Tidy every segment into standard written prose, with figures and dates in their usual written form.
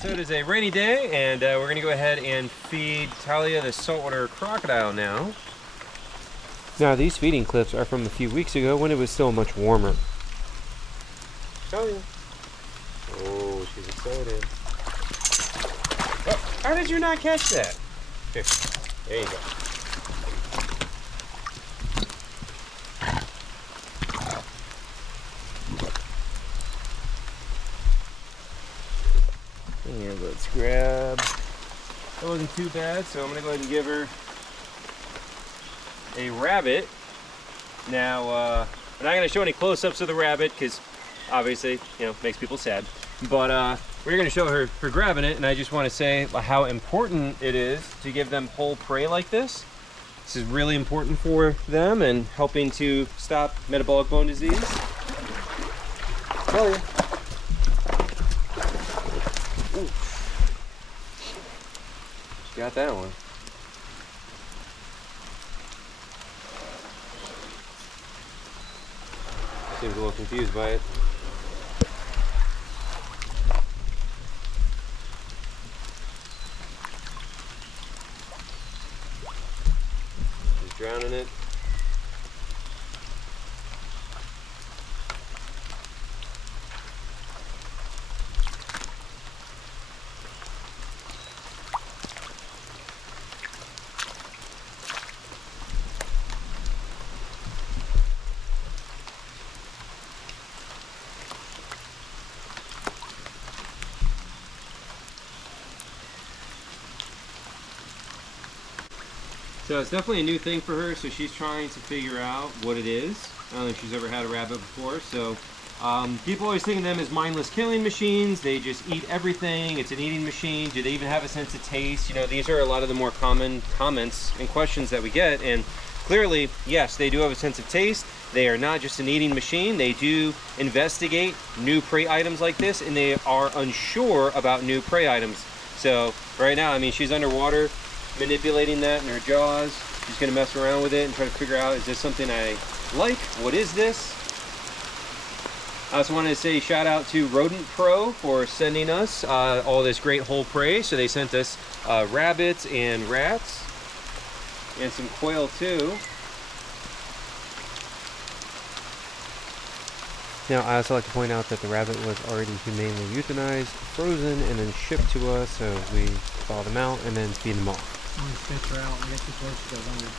So it is a rainy day, and we're going to go ahead and feed Talia the saltwater crocodile now. Now, these feeding clips are from a few weeks ago when it was still much warmer. Talia. Oh, she's excited. Oh, how did you not catch that? Here, there you go. Here, let's grab. That wasn't too bad, so I'm gonna go ahead and give her a rabbit. Now, I'm not gonna show any close-ups of the rabbit because obviously, you know, makes people sad. But we're gonna show her grabbing it, and I just want to say how important it is to give them whole prey like this. This is really important for them and helping to stop metabolic bone disease. Talia. Got that one. Seems a little confused by it. She's drowning it. So it's definitely a new thing for her, so she's trying to figure out what it is. I don't know if she's ever had a rabbit before, so people always think of them as mindless killing machines. They just eat everything. It's an eating machine. Do they even have a sense of taste? You know, these are a lot of the more common comments and questions that we get, and clearly, yes, they do have a sense of taste. They are not just an eating machine. They do investigate new prey items like this, and they are unsure about new prey items. So right now, I mean, she's underwater, manipulating that in her jaws. She's going to mess around with it and try to figure out, is this something I like? What is this? I also wanted to say shout out to Rodent Pro for sending us all this great whole prey. So they sent us rabbits and rats and some quail too. Now, I also like to point out that the rabbit was already humanely euthanized, frozen, and then shipped to us, so we thaw them out and then feed them off. I'm gonna spit her out and get too close to go under.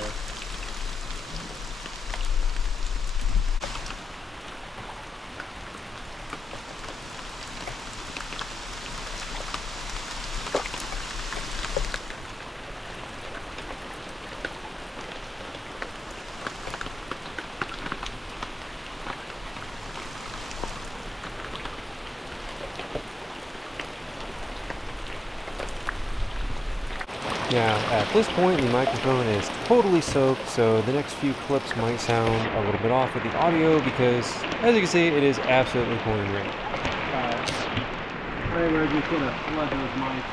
Yeah. Now, at this point, the microphone is totally soaked, so the next few clips might sound a little bit off with the audio because, as you can see, it is absolutely pouring rain. Right where we could have flooded those mics.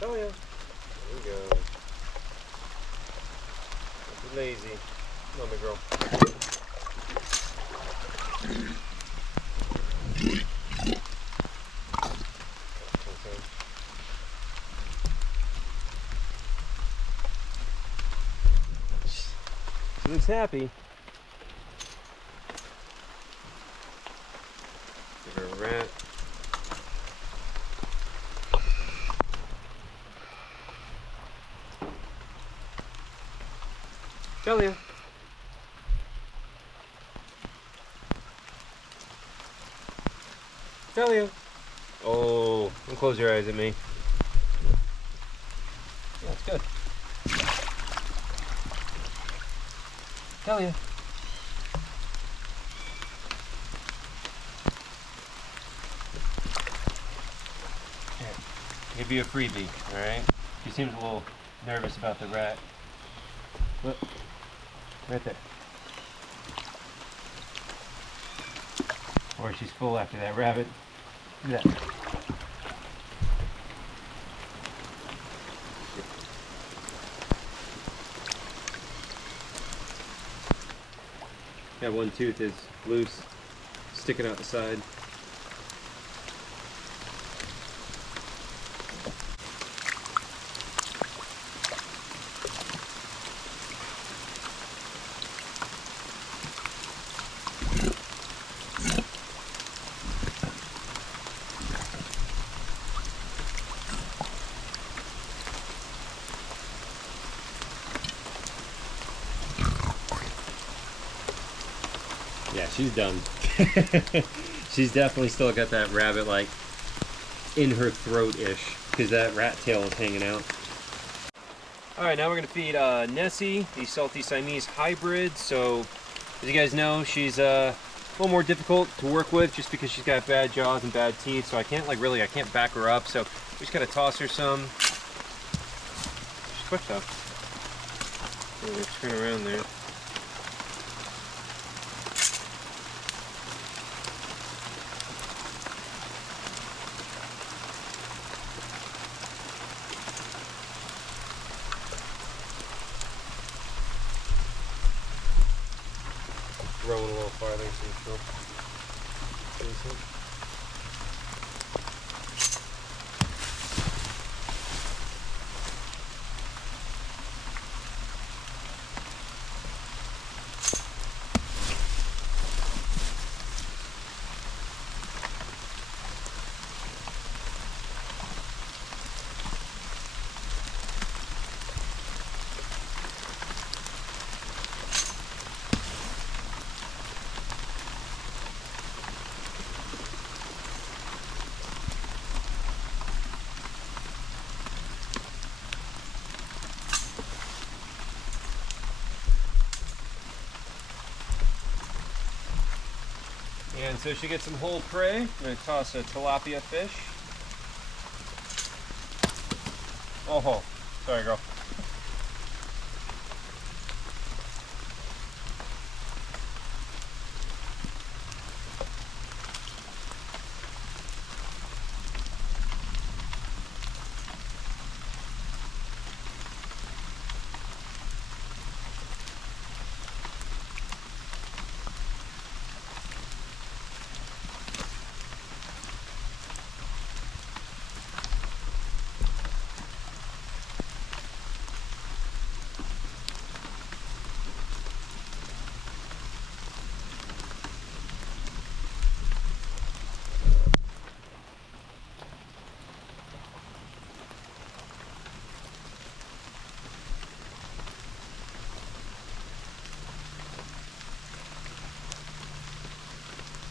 Oh yeah. There we go. Don't be lazy. Come on, big girl. Okay. She looks happy. Give her a rat. Talia. Talia. Oh, don't close your eyes at me. Yeah, that's good. Talia. Here, give you a freebie, all right? She seems a little nervous about the rat. Look. Right there. Or she's full after that rabbit. Look at that. Yeah, one tooth is loose, sticking out the side. Yeah, she's done. She's definitely still got that rabbit like in her throat-ish because that rat tail is hanging out. All right, now we're gonna feed Nessie, the salty siamese hybrid. So as you guys know, she's a little more difficult to work with just because she's got bad jaws and bad teeth. So I can't I can't back her up. So we just gotta toss her some. She's quick though. Turn around there. Rolling a little farther so she'll face it. And so she gets some whole prey. I'm going to toss a tilapia fish. Oh, sorry girl.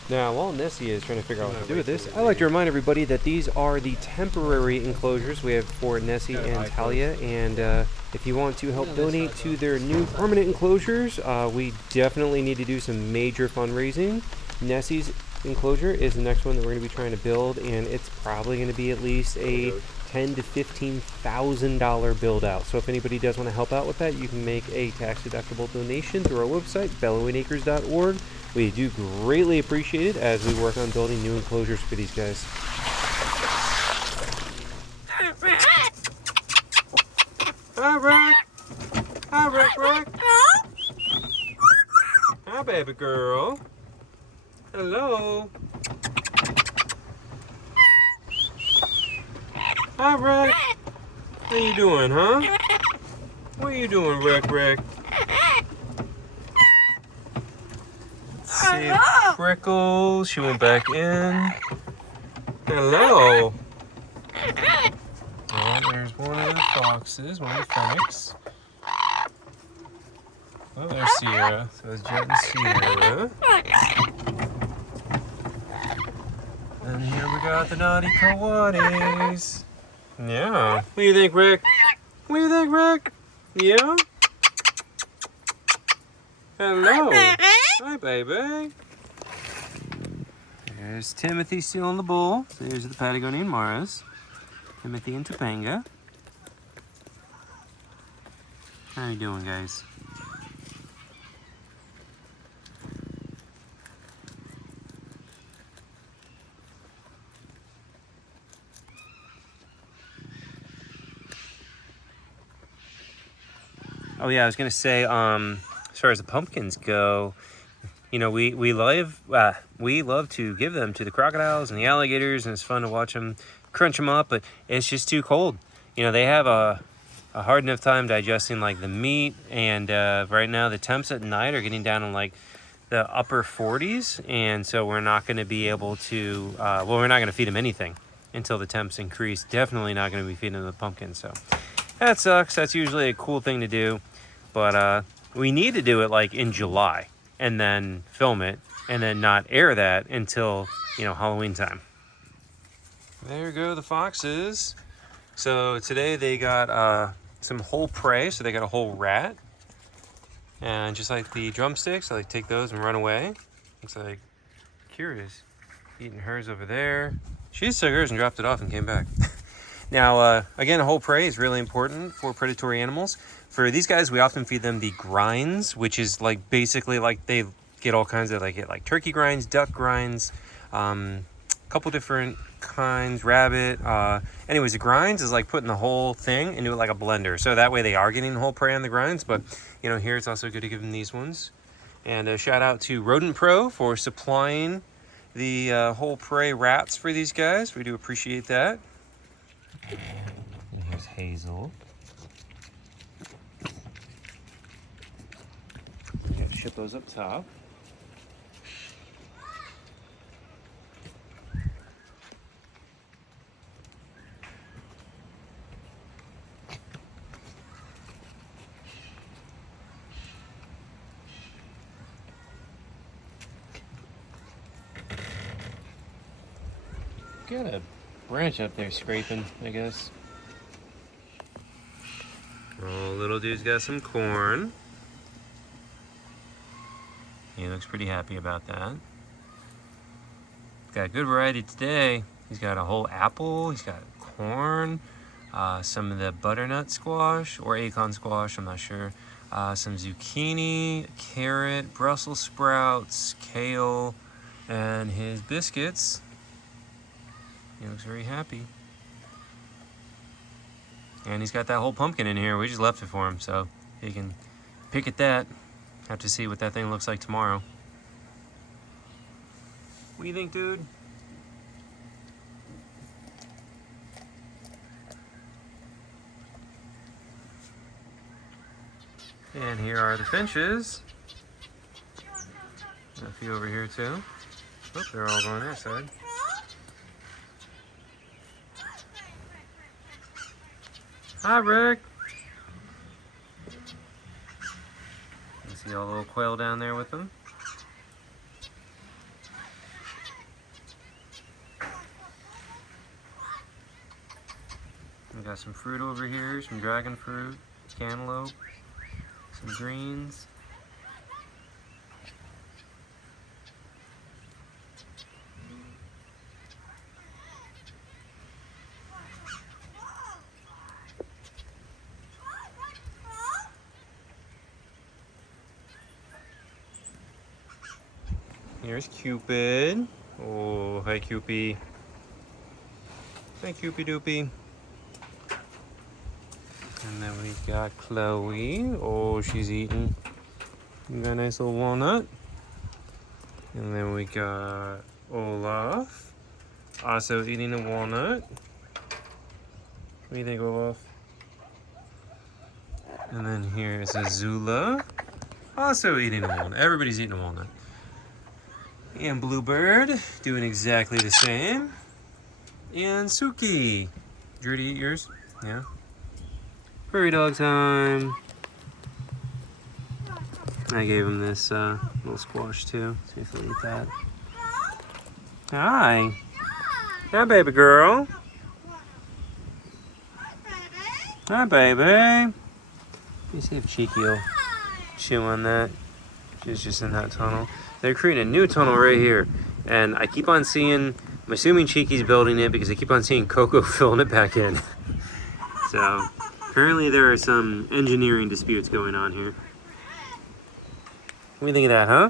Now, while Nessie is trying to figure out what to do with this, I'd like to remind everybody that these are the temporary enclosures we have for Nessie and Talia, and if you want to help donate to their new permanent enclosures, we definitely need to do some major fundraising. Nessie's enclosure is the next one that we're going to be trying to build, and it's probably going to be at least a $10,000 to $15,000 build out. So if anybody does want to help out with that, you can make a tax-deductible donation through our website, bellowingacres.org. We do greatly appreciate it as we work on building new enclosures for these guys. Hi, Rick. Hi, Rick. Hi, baby girl. Hello. Hi, Rick. How you doing, huh? What are you doing, Rick? See, Prickles, she went back in. Hello. Oh, there's one of the foxes, one of the fennecs. Oh, there's Sierra. So it's Jet and Sierra. And here we got the naughty coatis. Yeah. What do you think, Rick? Yeah? Hello. Hi, baby. There's Timothy still in the bowl. There's the Patagonian Maras. Timothy and Topanga. How are you doing, guys? Oh yeah, I was gonna say, as far as the pumpkins go, you know, we love to give them to the crocodiles and the alligators, and it's fun to watch them crunch them up, but it's just too cold. You know, they have a hard enough time digesting like the meat, and right now the temps at night are getting down in like the upper 40s, and so we're not going to be able to, well, we're not going to feed them anything until the temps increase. Definitely not going to be feeding them the pumpkins, so that sucks. That's usually a cool thing to do, but we need to do it like in July and then film it and then not air that until, you know, Halloween time. There go the foxes. So today they got some whole prey, so they got a whole rat. And just like the drumsticks, I like take those and run away. Looks like Kira's eating hers over there. She just took hers and dropped it off and came back. Now, again, whole prey is really important for predatory animals. For these guys, we often feed them the grinds, which is like basically like they get all kinds of, like turkey grinds, duck grinds, a couple different kinds, rabbit. Anyways, the grinds is like putting the whole thing into like a blender. So that way they are getting whole prey on the grinds, but you know, here it's also good to give them these ones. And a shout out to Rodent Pro for supplying the whole prey rats for these guys. We do appreciate that. And here's Hazel. We got to ship those up top. Got a branch up there scraping, I guess. Oh, little dude's got some corn. He looks pretty happy about that. Got a good variety today. He's got a whole apple, he's got corn, some of the butternut squash or acorn squash, I'm not sure. Some zucchini, carrot, Brussels sprouts, kale, and his biscuits. He looks very happy. And he's got that whole pumpkin in here. We just left it for him, so he can pick at that. Have to see what that thing looks like tomorrow. What do you think, dude? And here are the finches. A few over here too. Oh, they're all going their side. Hi, Rick. You see all the little quail down there with them? We got some fruit over here, some dragon fruit, cantaloupe, some greens. Here's Cupid. Oh, hi Cupid. Hi Cupid Doopy. And then we got Chloe. Oh, she's eating. We got a nice little walnut. And then we got Olaf. Also eating a walnut. What do you think, Olaf? And then here's Azula. Also eating a walnut. Everybody's eating a walnut. And Bluebird, doing exactly the same. And Suki. Did you already eat yours? Yeah. Furry dog time. I gave him this little squash too. See if he'll eat that. Hi. Hi, baby girl. Hi, baby. Let me see if Cheeky will chew on that. She's just in that tunnel. They're creating a new tunnel right here. And I keep on seeing, I'm assuming Cheeky's building it because I keep on seeing Coco filling it back in. So, apparently there are some engineering disputes going on here. What do you think of that, huh?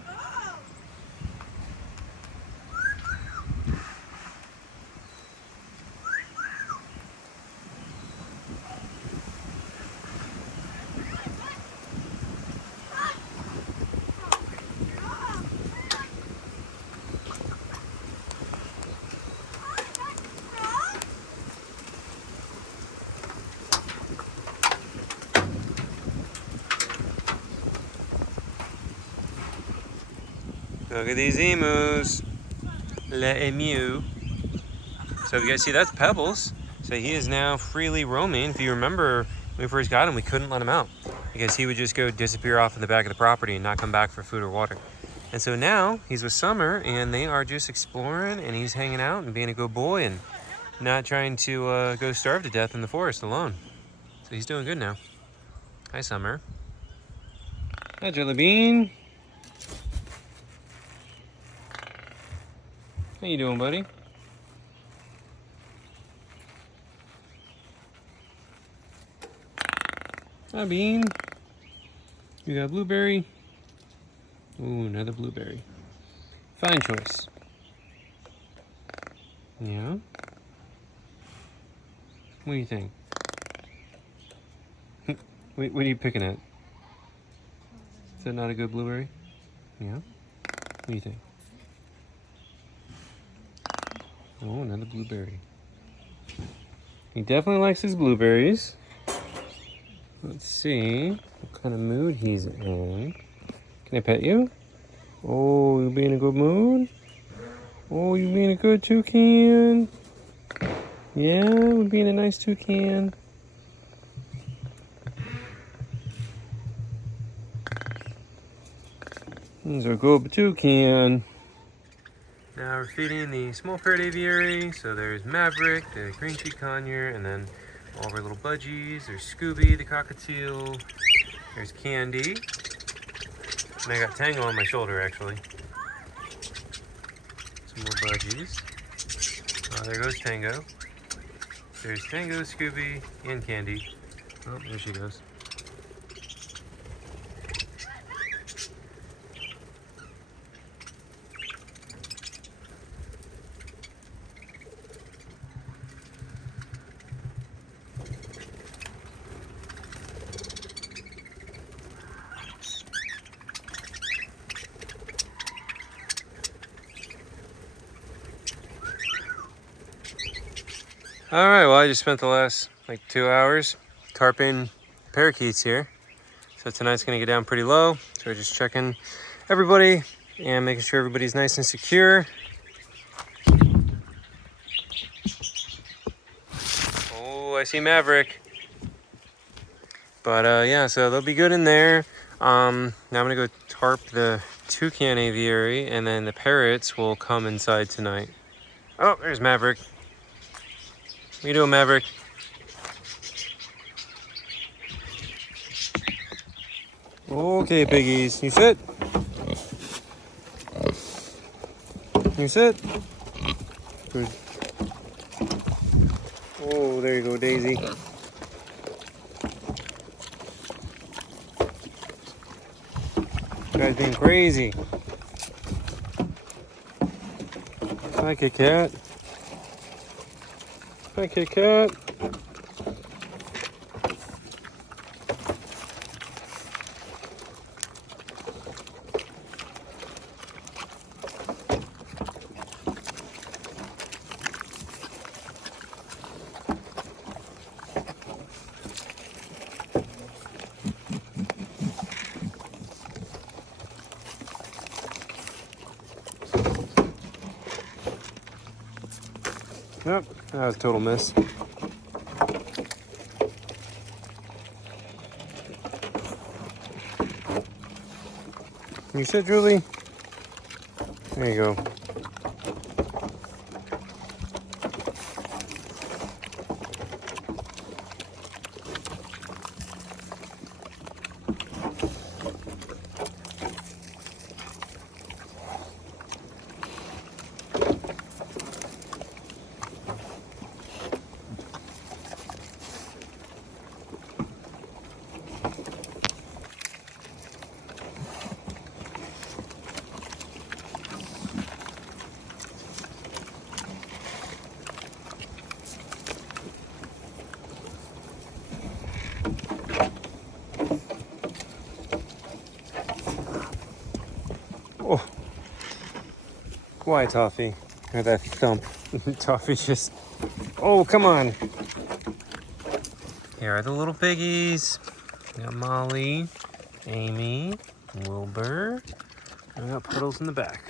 Look at these emus. Le emu. So if you guys see, that's Pebbles. So he is now freely roaming. If you remember, when we first got him, we couldn't let him out because he would just go disappear off in the back of the property and not come back for food or water. And so now he's with Summer and they are just exploring and he's hanging out and being a good boy and not trying to go starve to death in the forest alone. So he's doing good now. Hi, Summer. Hi, Jelly Bean. How you doing, buddy? Hi, Bean. You got blueberry. Ooh, another blueberry. Fine choice. Yeah? What do you think? Wait, what are you picking at? Is that not a good blueberry? Yeah? What do you think? Oh, another blueberry. He definitely likes his blueberries. Let's see what kind of mood he's in. Can I pet you? Oh, you being in a good mood? Oh, you being a good toucan? Yeah, we're being a nice toucan. He's a good toucan. Now we're feeding the small parrot aviary. So there's Maverick, the green cheek conure, and then all of our little budgies. There's Scooby, the cockatiel. There's Candy. And I got Tango on my shoulder, actually. Some more budgies. There goes Tango. There's Tango, Scooby, and Candy. Oh, there she goes. All right, well, I just spent the last like 2 hours tarping parakeets here. So tonight's gonna get down pretty low. So we're just checking everybody and making sure everybody's nice and secure. Oh, I see Maverick. But yeah, so they'll be good in there. Now I'm gonna go tarp the toucan aviary and then the parrots will come inside tonight. Oh, there's Maverick. What you doing, Maverick? Okay, piggies. You sit? You sit? Good. Oh, there you go, Daisy. You guys being crazy. Hi, Kit Kat. Hi, Kit Kat. Yep, that was a total miss. You sit, Julie? There you go. Oh, quiet, Toffee. Or that thump. Toffee just. Oh, come on. Here are the little piggies. We got Molly, Amy, Wilbur, I got Puddles in the back.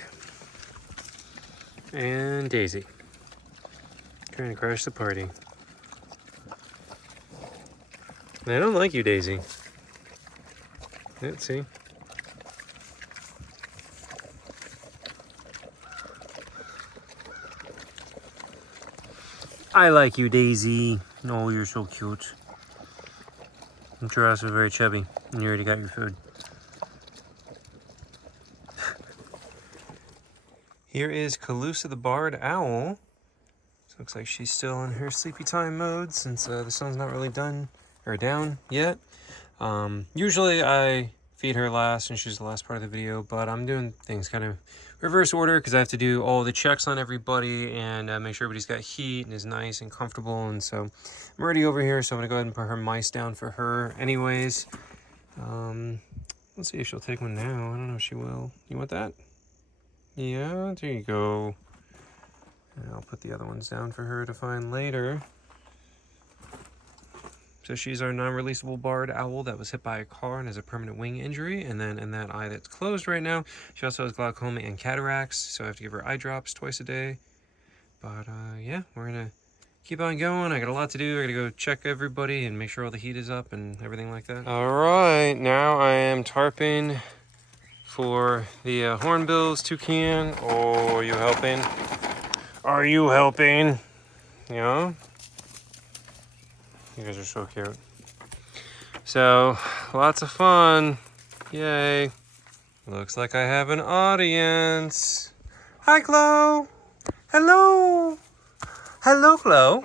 And Daisy. Trying to crash the party. They don't like you, Daisy. Let's see. I like you, Daisy. Oh, you're so cute. I'm sure also very chubby, and you already got your food. Here is Calusa the barred owl. So looks like she's still in her sleepy time mode since the sun's not really done or down yet. Usually I feed her last and she's the last part of the video, but I'm doing things kind of reverse order because I have to do all the checks on everybody and make sure everybody's got heat and is nice and comfortable. And so I'm already over here, so I'm gonna go ahead and put her mice down for her anyways. Let's see if she'll take one now. I don't know if she will. You want that? Yeah, there you go. And I'll put the other ones down for her to find later. So she's our non-releasable barred owl that was hit by a car and has a permanent wing injury. And then in that eye that's closed right now, she also has glaucoma and cataracts. So I have to give her eye drops twice a day. But yeah, we're gonna keep on going. I got a lot to do. I gotta go check everybody and make sure all the heat is up and everything like that. All right, now I am tarping for the hornbills toucan. Oh, are you helping? Are you helping? Yeah. You guys are so cute. So, lots of fun. Yay. Looks like I have an audience. Hi, Chloe. Hello. Hello, Chloe.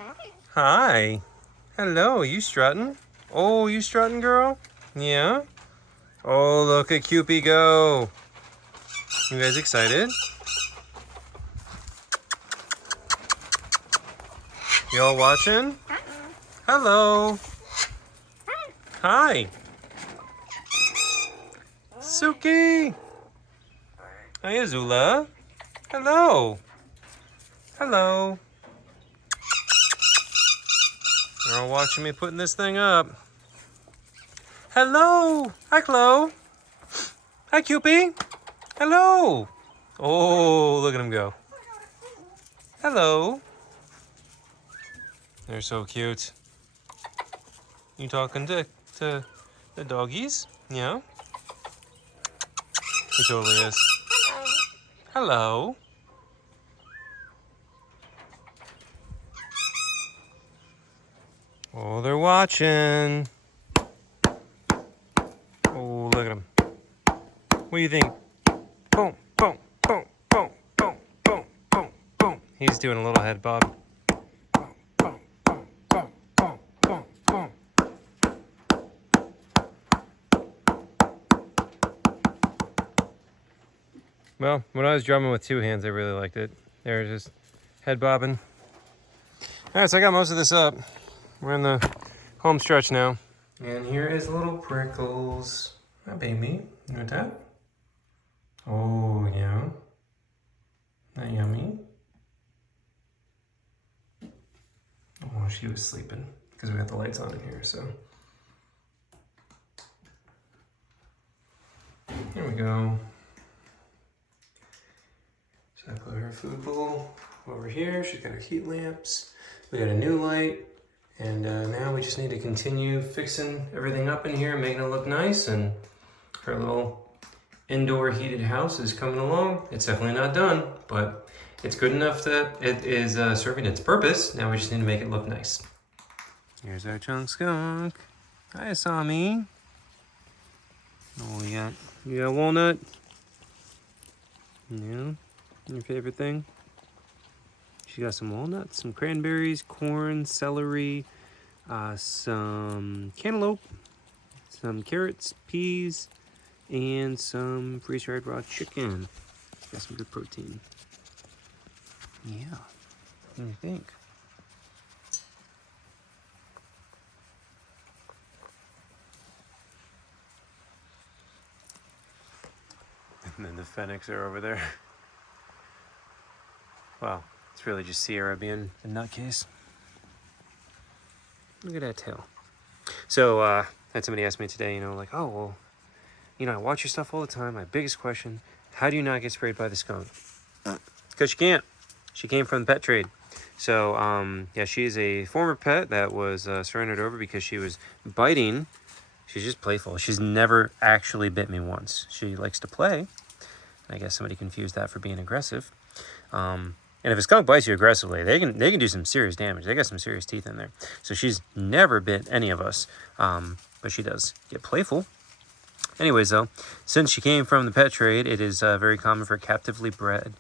Hi. Hello, you strutting? Oh, you strutting, girl? Yeah? Oh, look at Cupid go. You guys excited? Y'all watching? Hello. Hi. Suki. Hi, Azula. Hello. Hello. They're all watching me putting this thing up. Hello. Hi, Chloe. Hi, Cupid. Hello. Oh, look at him go. Hello. They're so cute. You talking to the doggies? Yeah? He totally is. Hello. Oh, they're watching. Oh, look at him. What do you think? Boom, boom, boom, boom, boom, boom, boom, boom. He's doing a little head bob. Well, when I was drumming with two hands, I really liked it. They were just head bobbing. All right, so I got most of this up. We're in the home stretch now. And here is little Prickles. Hi, baby. You want that? Oh, yeah. Not yummy? Oh, she was sleeping because we got the lights on in here, so. Here we go. So I put her food bowl over here. She's got her heat lamps. We got a new light. And now we just need to continue fixing everything up in here, making it look nice. And her little indoor heated house is coming along. It's definitely not done, but it's good enough that it is serving its purpose. Now we just need to make it look nice. Here's our chunk skunk. Hi, Asami. Oh, you got walnut? Yeah. Your favorite thing? She got some walnuts, some cranberries, corn, celery, some cantaloupe, some carrots, peas, and some freeze-dried raw chicken. Got some good protein. Yeah. What do you think? And then the fennecs are over there. Wow, it's really just Sierra being a nutcase. Look at that tail. So, had somebody ask me today, like, oh, well, I watch your stuff all the time. My biggest question How do you not get sprayed by the skunk? Because she can't. She came from the pet trade. So, yeah, she is a former pet that was surrendered over because she was biting. She's just playful. She's never actually bit me once. She likes to play. I guess somebody confused that for being aggressive. And if a skunk bites you aggressively, they can do some serious damage. They got some serious teeth in there. So she's never bit any of us, but she does get playful. Anyways, though, since she came from the pet trade, it is very common for captively bred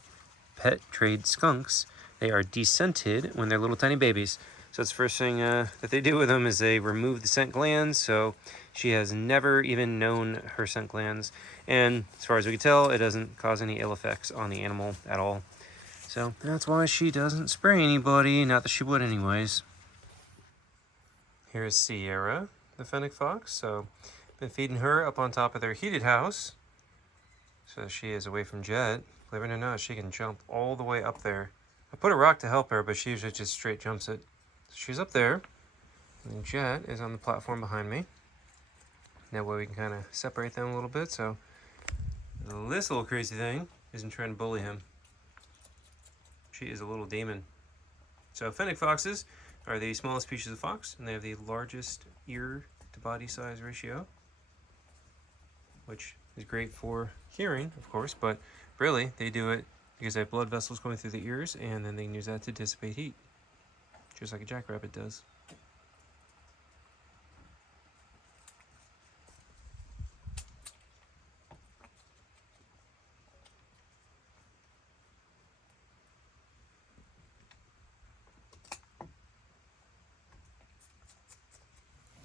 pet trade skunks. They are descented when they're little tiny babies. So that's the first thing that they do with them is they remove the scent glands. So she has never even known her scent glands. And as far as we can tell, it doesn't cause any ill effects on the animal at all. So that's why she doesn't spray anybody. Not that she would anyways. Here's Sierra, the fennec fox. So been feeding her up on top of their heated house. So she is away from Jet. Believe it or not, she can jump all the way up there. I put a rock to help her, but she usually just straight jumps it. So she's up there. And Jet is on the platform behind me. That way we can kind of separate them a little bit. So this little crazy thing isn't trying to bully him. She is a little demon. So fennec foxes are the smallest species of fox, and they have the largest ear to body size ratio, which is great for hearing, of course, but really they do it because they have blood vessels going through the ears, and then they can use that to dissipate heat, just like a jackrabbit does.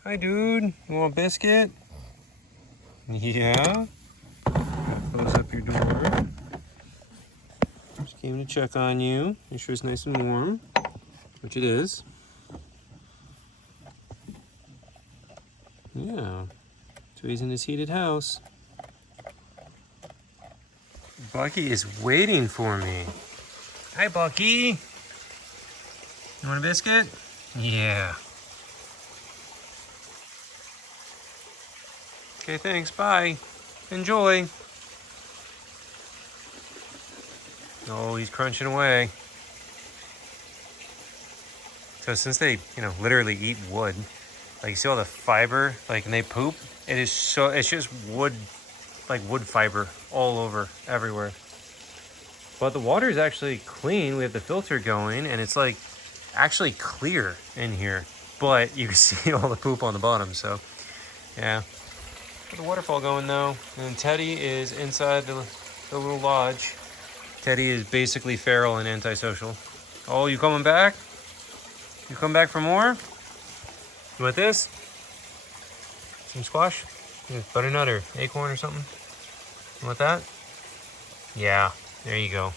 Hi, dude. You want a biscuit? Yeah. Close up your door. Just came to check on you. Make sure it's nice and warm, which it is. Yeah. So he's in his heated house. Bucky is waiting for me. Hi, Bucky. You want a biscuit? Yeah. Okay, thanks. Bye. Enjoy. Oh, he's crunching away. So since they, literally eat wood, like you see all the fiber, like when they poop, it's just wood, like wood fiber all over, everywhere. But the water is actually clean. We have the filter going, and it's like actually clear in here. But you can see all the poop on the bottom, so yeah. Got the waterfall going though, and Teddy is inside the little lodge. Teddy is basically feral and antisocial. Oh, you coming back? You come back for more? You want this? Some squash? Butternut or acorn or something? You want that? Yeah, there you go.